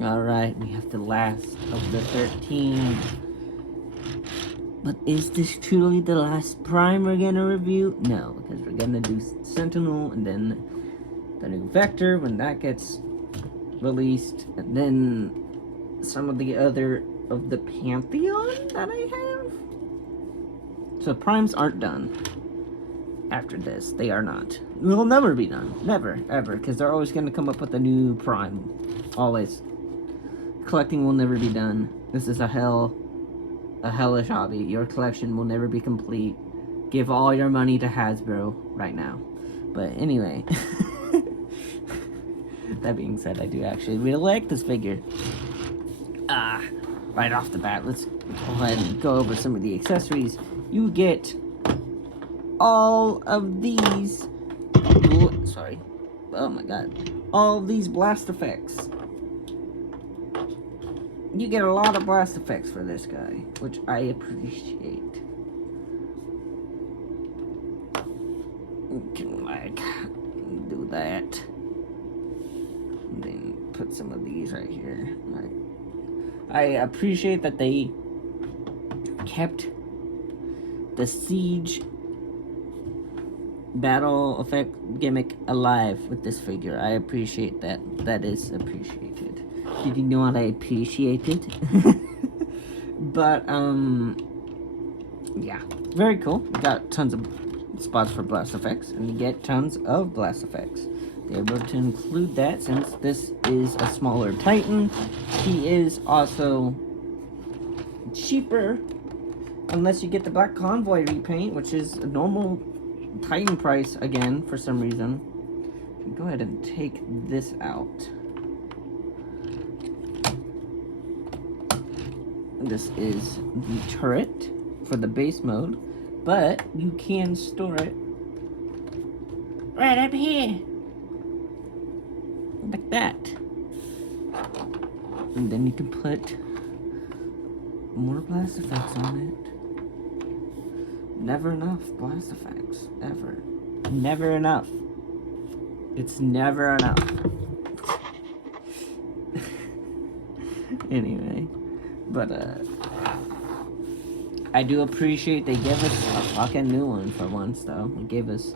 Alright, we have the last of the 13. But is this truly the last Prime we're gonna review? No, because we're gonna do Sentinel and then the new Vector when that gets released, and then some of the other of the Pantheon that I have. So Primes aren't done after this. They are not. Will never be done. Never, ever, because they're always gonna come up with a new Prime. Always. Collecting will never be done. This is a hellish hobby. Your collection will never be complete. Give all your money to Hasbro right now. But anyway, that being said, I do actually really like this figure. Right off the bat, let's go ahead and go over some of the accessories. You get all of these, sorry, oh my god, all of these blast effects. You get a lot of blast effects for this guy, which I appreciate. You can, like, do that. And then put some of these right here. I appreciate that they kept the siege battle effect gimmick alive with this figure. I appreciate that. That is appreciated. Did you know what I appreciated? But, yeah. Very cool. We got tons of spots for blast effects, and you get tons of blast effects. They're able to include that since this is a smaller Titan. He is also cheaper unless you get the Black Convoy repaint, which is a normal Titan price again for some reason. Go ahead and take this out. This is the turret for the base mode, but you can store it right up here, like that. And then you can put more blast effects on it. Never enough blast effects, ever. Never enough. It's never enough. Anyway, but I do appreciate they gave us a fucking new one for once, though. They gave us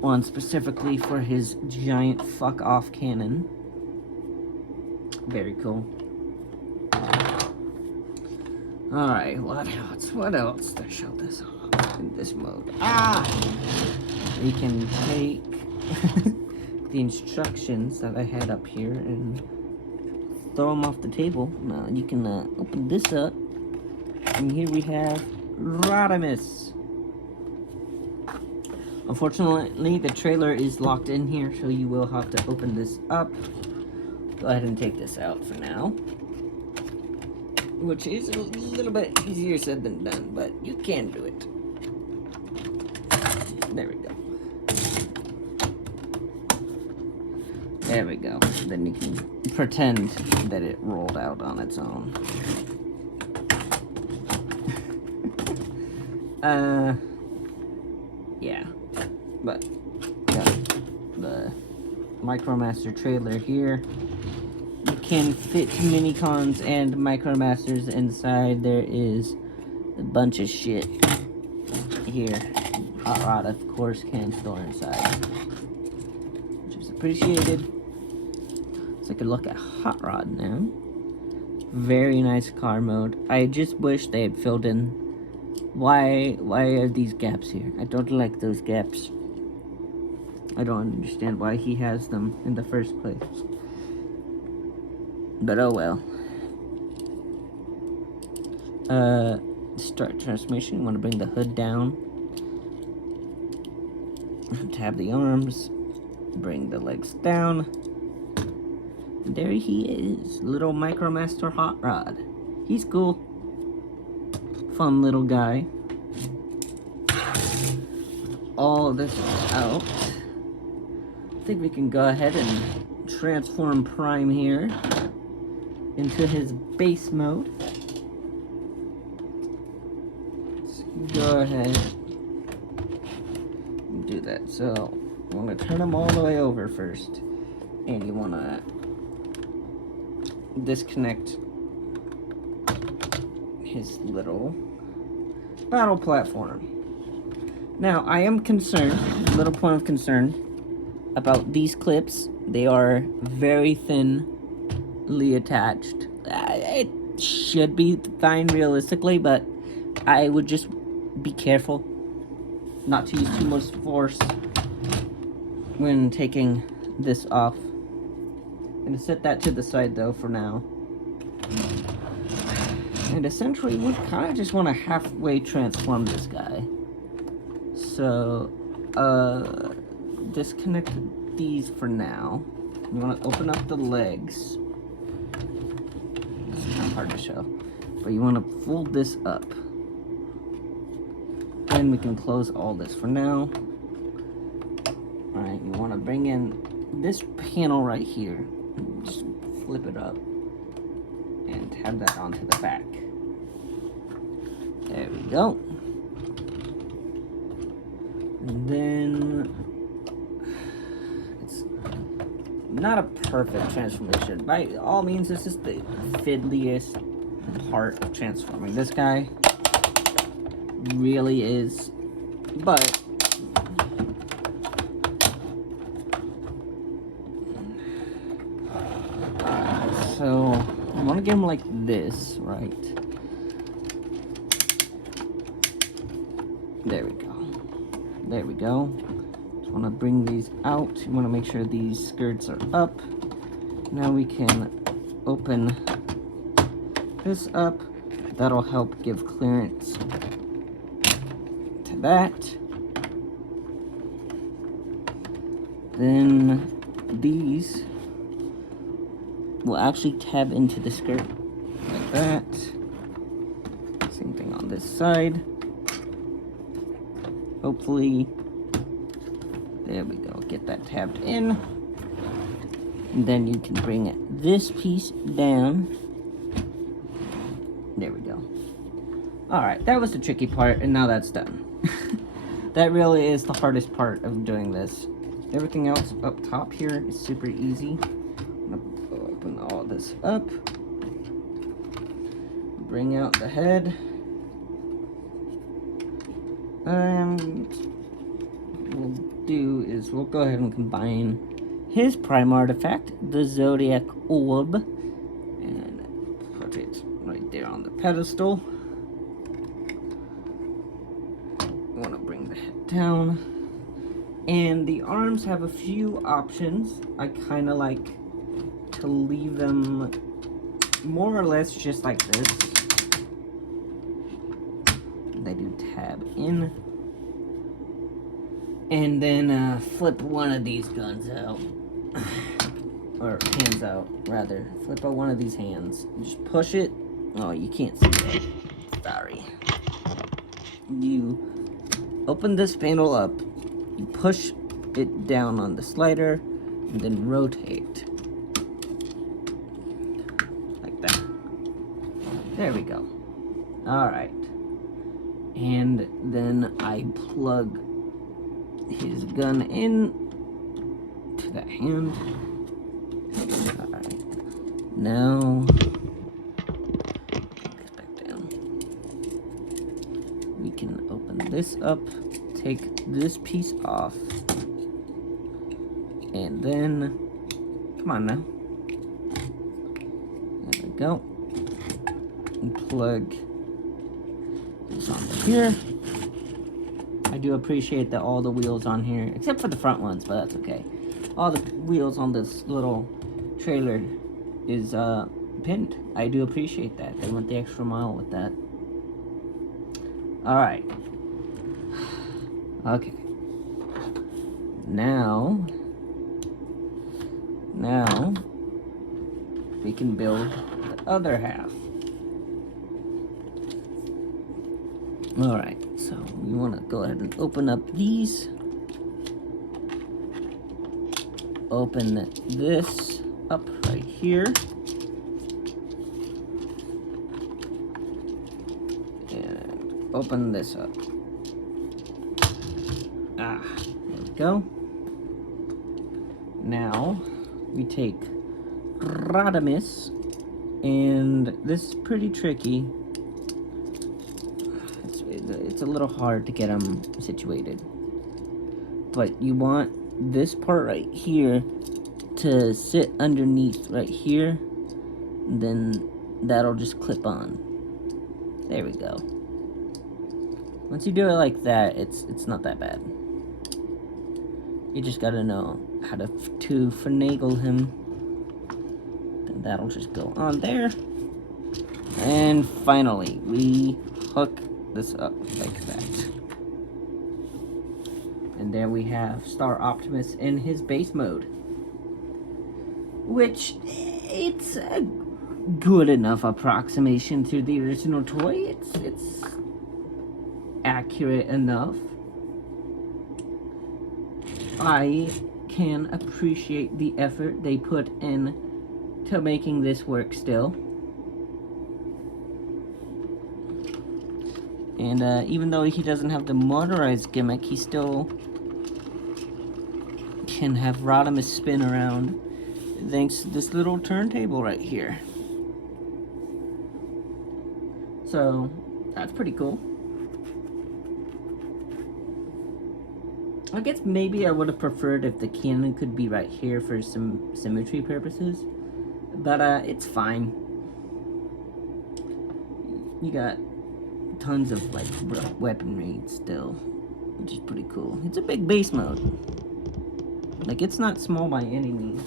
one specifically for his giant fuck off cannon. Very cool. Alright, what else? What else to show this off in this mode? We can take the instructions that I had up here and throw them off the table. Now you can open this up, and here we have Rodimus. Unfortunately, the trailer is locked in here, so you will have to open this up. Go ahead and take this out for now, which is a little bit easier said than done, but you can do it. There we go. There we go. Then you can pretend that it rolled out on its own. Yeah. But, got the Micromaster trailer here. You can fit Minicons and Micromasters inside. There is a bunch of shit here. Hot Rod, of course, can store inside, which is appreciated. Let's take a look at Hot Rod now. Very nice car mode. I just wish they had filled in. Why are these gaps here? I don't like those gaps. I don't understand why he has them in the first place. But oh well. Start transmission. You want to bring the hood down. Tab the arms. Bring the legs down. And there he is. Little Micromaster Hot Rod. He's cool. Fun little guy. All of this out. I think we can go ahead and transform Prime here into his base mode. Let's go ahead and do that. So, I want to turn him all the way over first. And you want to disconnect his little battle platform. Now, I am concerned, little point of concern, about these clips. They are very thinly attached. It should be fine realistically, but I would just be careful not to use too much force when taking this off. I'm gonna set that to the side though for now. And essentially, we kind of just want to halfway transform this guy. So, disconnect these for now. You want to open up the legs. It's kind of hard to show. But you want to fold this up. Then we can close all this for now. Alright, you want to bring in this panel right here. Just flip it up. And have that onto the back. There we go. And then it's not a perfect transformation. By all means, this is the fiddliest part of transforming. This guy really is, but so I want to get him like this, right? There we go. There we go. Just want to bring these out. You want to make sure these skirts are up. Now we can open this up. That'll help give clearance to that. Then these will actually tab into the skirt like that. Same thing on this side. Hopefully, there we go, get that tabbed in. And then you can bring this piece down. There we go. Alright, that was the tricky part, and now that's done. That really is the hardest part of doing this. Everything else up top here is super easy. I'm gonna open all this up. Bring out the head. And what we'll do is we'll go ahead and combine his prime artifact, the Zodiac Orb, and put it right there on the pedestal. Want to bring the head down. And the arms have a few options. I kind of like to leave them more or less just like this. They do tab in, and then flip one of these guns out, or hands out rather. Flip out one of these hands. Just push it. Oh, you can't see that. Sorry. You open this panel up. You push it down on the slider, and then rotate like that. There we go. All right. And then I plug his gun in to that hand. Alright. Now, put this back down. We can open this up, take this piece off, and then, come on now. There we go. And plug on here. I do appreciate that all the wheels on here, except for the front ones, but that's okay. All the wheels on this little trailer is pinned. I do appreciate that. They went the extra mile with that. Alright. Okay. Now we can build the other half. Alright, so we want to go ahead and open up these. Open this up right here. And open this up. There we go. Now, we take Rodimus And this is pretty tricky. It's a little hard to get them situated. But you want this part right here to sit underneath right here. Then that'll just clip on. There we go. Once you do it like that, it's not that bad. You just gotta know how to finagle him. Then that'll just go on there. And finally, we hook this up like that. And there we have Star Optimus in his base mode. Which, it's a good enough approximation to the original toy. It's accurate enough. I can appreciate the effort they put in to making this work still. And even though he doesn't have the motorized gimmick, he still can have Rodimus spin around thanks to this little turntable right here. So that's pretty cool. I guess maybe I would have preferred if the cannon could be right here for some symmetry purposes, but it's fine. You got tons of like weaponry still, which is pretty cool. It's a big base mode. Like, it's not small by any means.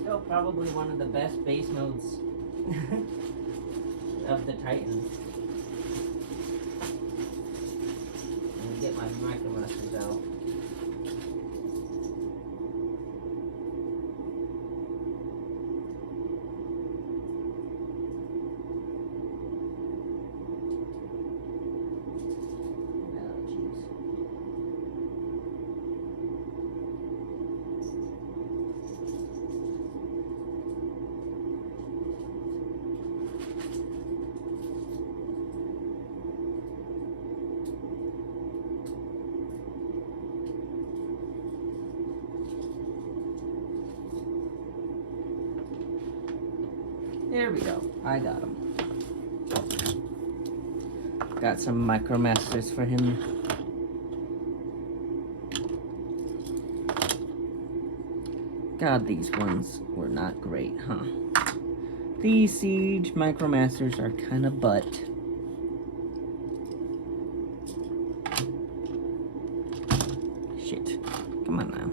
Still probably one of the best base modes of the Titans. Let me get my micromasters out. There we go. I got him. Got some micromasters for him. God, these ones were not great, huh? These Siege micromasters are kind of butt. Shit. Come on now.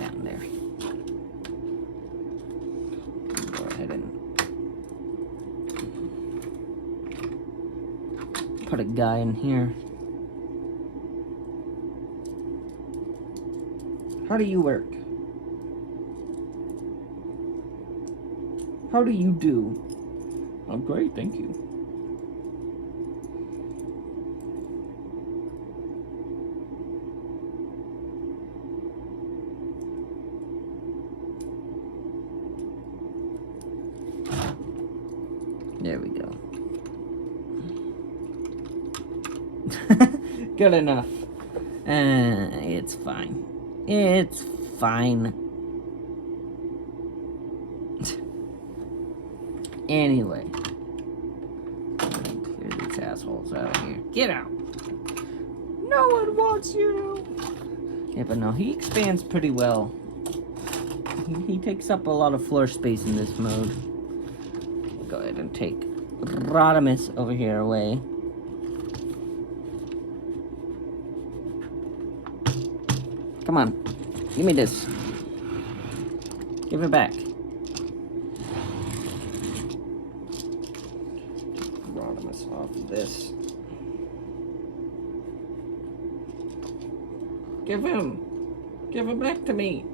Down there. Go ahead and put a guy in here. How do you work? How do you do? I'm great, thank you. There we go. Good enough. It's fine. It's fine. Anyway. Clear these assholes out of here. Get out. No one wants you. Yeah, but no, he expands pretty well. He takes up a lot of floor space in this mode. Go ahead and take Rodimus over here away. Come on. Give me this. Give it back. Rodimus off of this. Give him. Give him back to me.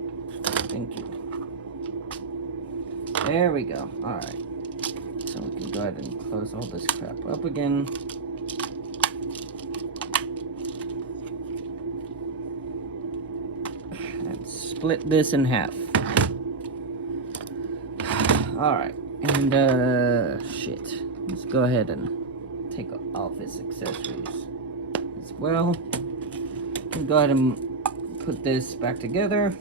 Thank you. There we go. Alright. So we can go ahead and close all this crap up again. Split this in half. Alright, and shit. Let's go ahead and take off his accessories as well. Go ahead and put this back together.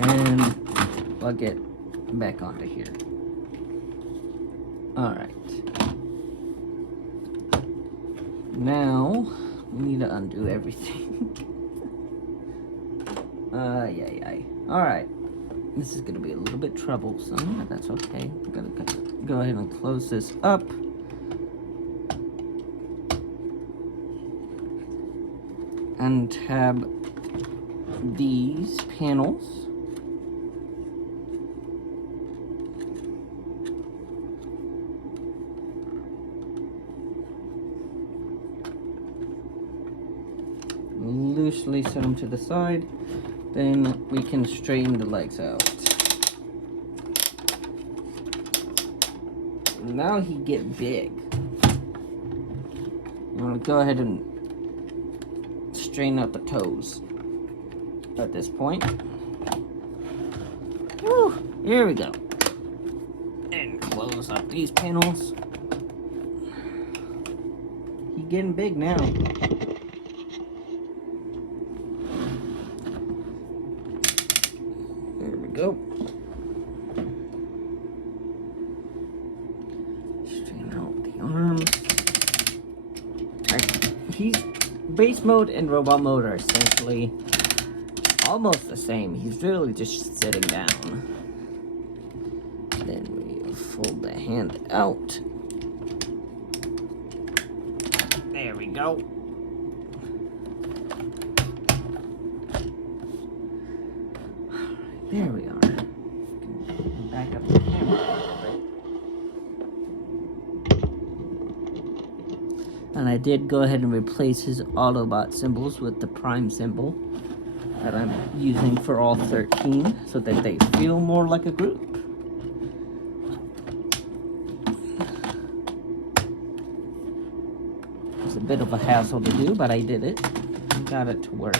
And plug it back onto here. Alright. Now, we need to undo everything. Yay. Alright. This is gonna be a little bit troublesome, but that's okay. I'm gonna go ahead and close this up. Untab these panels. Loosely set them to the side. Then we can straighten the legs out. Now he get big. I'm gonna go ahead and straighten out the toes at this point. Woo, here we go. And close up these panels. He getting big now. Go. Straighten out the arms. He's base mode and robot mode are essentially almost the same. He's really just sitting down. Then we fold the hand out. There we go. There we are. Back up the camera a little bit. And I did go ahead and replace his Autobot symbols with the Prime symbol that I'm using for all 13 so that they feel more like a group. It's a bit of a hassle to do, but I did it. I got it to work.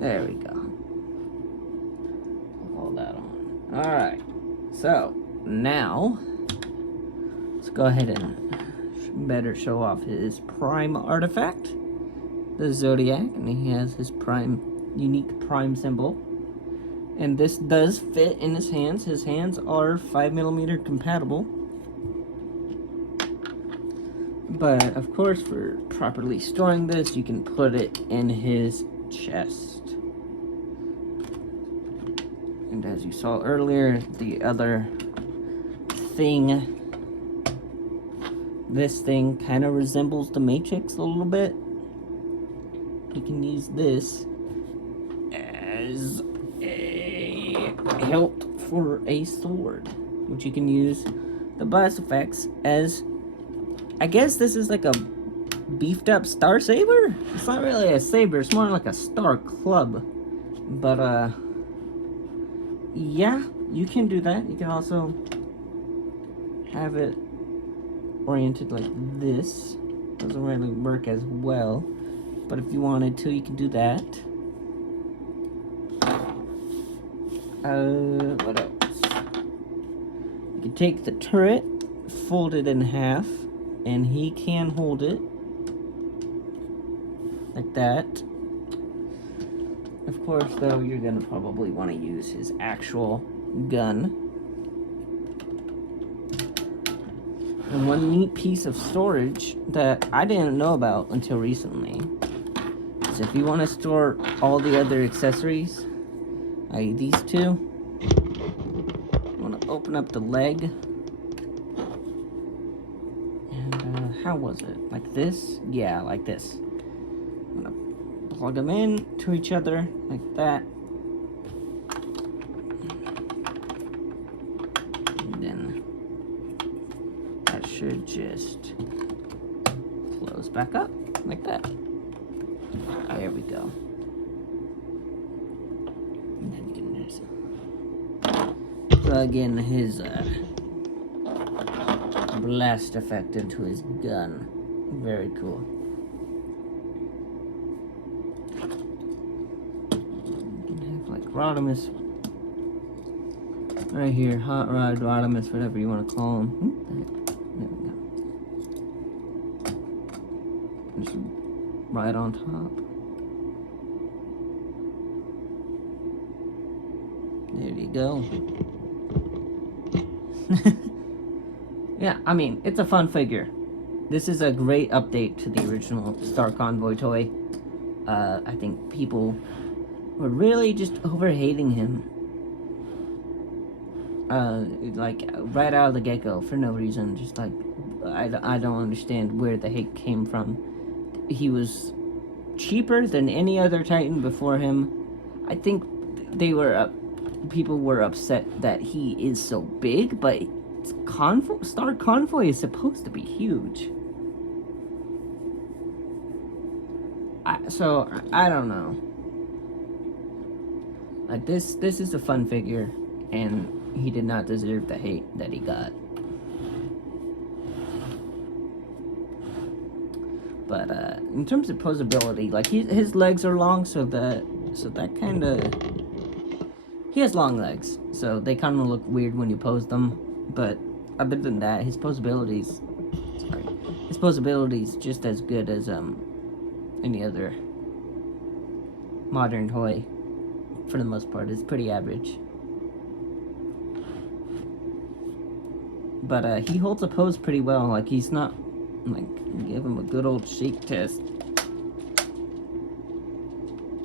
There we go. Alright, so now let's go ahead and better show off his Prime artifact, the Zodiac, and he has his unique Prime symbol. And this does fit in his hands. His hands are 5mm compatible. But of course, for properly storing this, you can put it in his chest. And as you saw earlier, the other thing, this thing kind of resembles the Matrix a little bit. You can use this as a hilt for a sword, which you can use the blast effects as, I guess this is like a beefed up Star Saber? It's not really a saber, it's more like a Star Club. But, yeah, you can do that. You can also have it oriented like this. Doesn't really work as well, but if you wanted to, you can do that. What else? You can take the turret, fold it in half, and he can hold it like that. Of course, though, you're gonna probably want to use his actual gun. And one neat piece of storage that I didn't know about until recently is if you want to store all the other accessories, i.e. these two, you want to open up the leg. And how was it? Like this? Yeah, like this. I'm gonna plug them in to each other like that. And then that should just close back up like that. There we go. And then you can just plug in his blast effect into his gun. Very cool. Rodimus right here, Hot Rod, Rodimus, whatever you want to call him. There we go. Just right on top. There you go. Yeah, I mean, it's a fun figure. This is a great update to the original Star Convoy toy. I think people were really just over-hating him. Like, right out of the get-go, for no reason. Just like, I don't understand where the hate came from. He was cheaper than any other Titan before him. I think people were upset that he is so big, but Star Convoy is supposed to be huge. So I don't know. Like this is a fun figure, and he did not deserve the hate that he got. But in terms of posability, like his legs are long, so that kind of, he has long legs, so they kind of look weird when you pose them. But other than that, his posability is just as good as any other modern toy. For the most part, it's pretty average. But he holds a pose pretty well. Like, he's not, like, give him a good old shake test.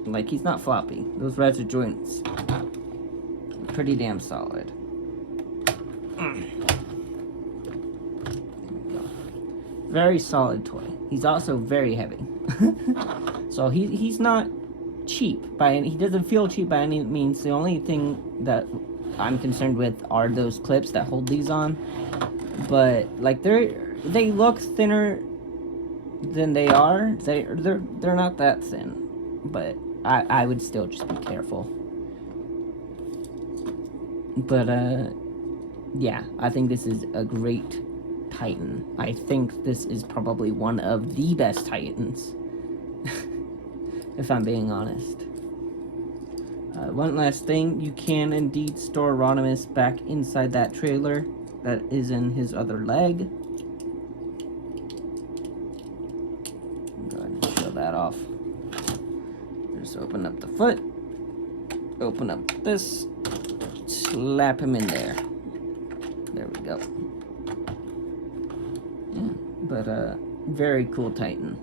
Like, he's not floppy. Those riser joints are pretty damn solid. Very solid toy. He's also very heavy. So he's not cheap he doesn't feel cheap by any means. The only thing that I'm concerned with are those clips that hold these on. But like they look thinner than they are. They're not that thin. But I would still just be careful. But yeah, I think this is a great Titan. I think this is probably one of the best Titans. If I'm being honest. One last thing, you can indeed store Rodimus back inside that trailer that is in his other leg. Go ahead and show that off. Just open up the foot, open up this, slap him in there. There we go. Yeah, but very cool Titan.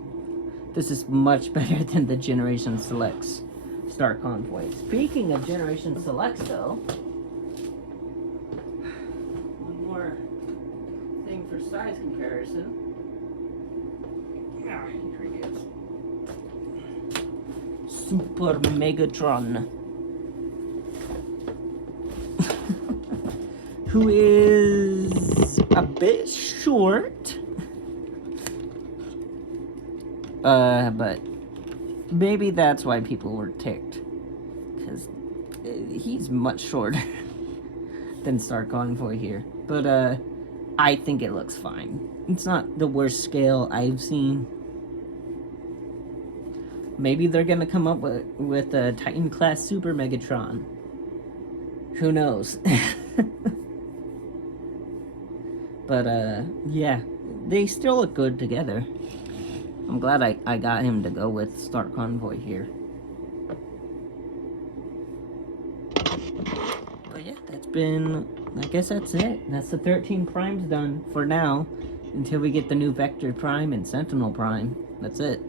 This is much better than the Generation Selects Star Convoy. Speaking of Generation Selects, though, one more thing for size comparison. Ah, here he is. Super Megatron. Who is a bit short. But maybe that's why people were ticked, because he's much shorter than Star Convoy here. But I think it looks fine. It's not the worst scale I've seen. Maybe they're gonna come up with a Titan class Super Megatron. Who knows? But yeah, they still look good together. I'm glad I got him to go with Star Convoy here. But yeah, I guess that's it. That's the 13 primes done for now, until we get the new Vector Prime and Sentinel Prime. That's it.